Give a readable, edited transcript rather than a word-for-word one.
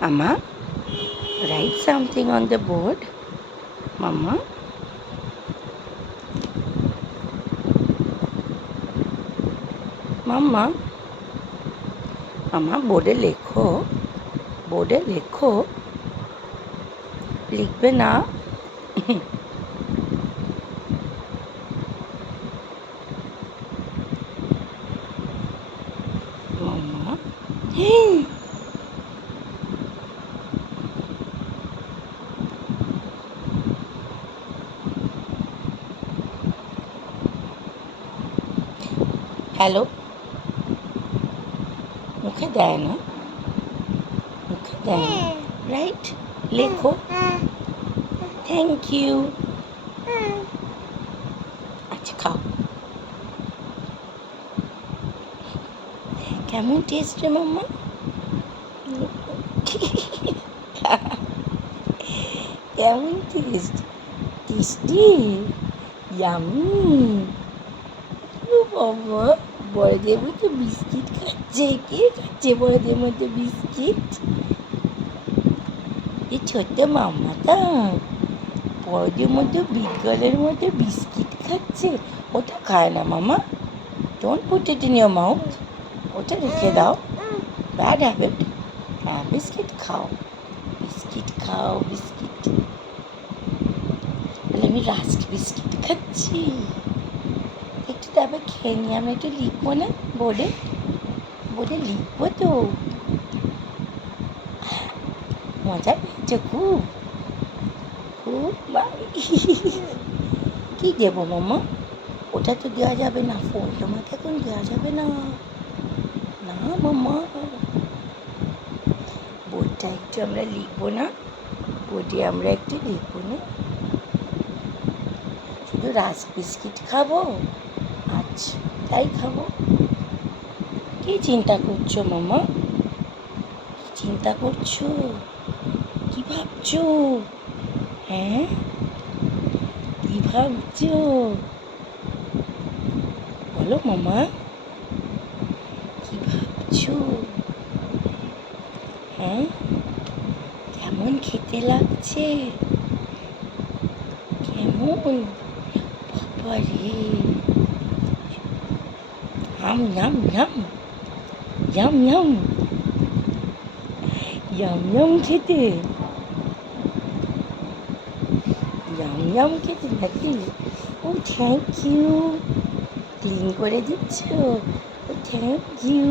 Amma, write something on the board. Mama. মাম্মা মামা বোর্ডে লেখো, বোর্ডে লেখো। লিখবে না? মাম্মা হ্যালো, মুখে দেয় না, মুখে দেয় না, রাইট? লেখো। Thank you. আচ্ছা খাও। কেমন টেস্ট রে মাম্মা? কেমন টেস্ট? Tasty, yummy. ও বাবা, বড়দের মতো বিস্কিট খাচ্ছে। কে খাচ্ছে বড়দের মতো বিস্কিট? এই ছোট্ট মাম্মাটা বড়দের মতো বিজ্ঞানের মতো বিস্কিট খাচ্ছে। ওটা খায় না মামা, don't put it in your mouth. ওটা রেখে দাও, ব্যাড হ্যাবিট। হ্যাঁ, বিস্কিট খাও, বিস্কিট খাও, বিস্কিট। বলে আমি রাস্ক বিস্কিট খাচ্ছি। একটু তারপর খেয়ে নিয়ে আমরা একটু লিখবো না বোর্ডে? বোর্ডে লিখবো তো। মজা পেয়েছো খুব? খুব কি দেবো মামা? ওটা তো দেওয়া যাবে না, ফোন তোমাকে এখন দেওয়া যাবে না। না মামা, বোর্ডটা একটু আমরা লিখবো না? বোর্ডে আমরা একটু লিখবো না? শুধু রাস্ক বিস্কিট খাবো? আচ্ছা, তাই খাবো। কি চিন্তা করছো মামা? কি চিন্তা করছো? কি ভাবছো? হ্যাঁ, কি ভাবছো? বলো মামা, কি ভাবছো? হ্যাঁ, কেমন খেতে লাগছে? কেমন? বাবারে, হাম yam yam, yam yam, yam yam খেতে, ইয়াম ইয়াম খেতে নাকি? ও থ্যাংক ইউ, ক্লিন করে দিচ্ছ? ও থ্যাংক ইউ।